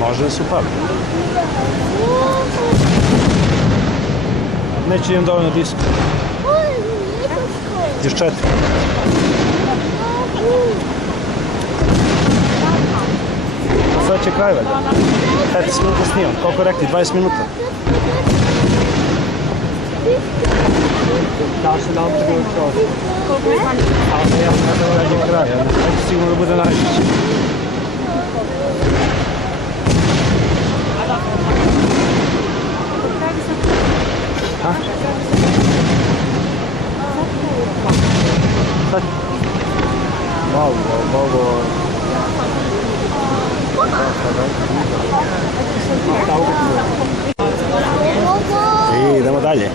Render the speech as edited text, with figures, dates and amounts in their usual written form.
Može da se upali. Neće imam dovoljno diska. Još 4. Sad će kraj valjda. 15 minuta snimam. Koliko rekli? 20 minuta. Da se nam prije to. Ali ja sad je kraj. Neće sigurno da bude najviše. Ha? Sad? Malo. I idemo dalje.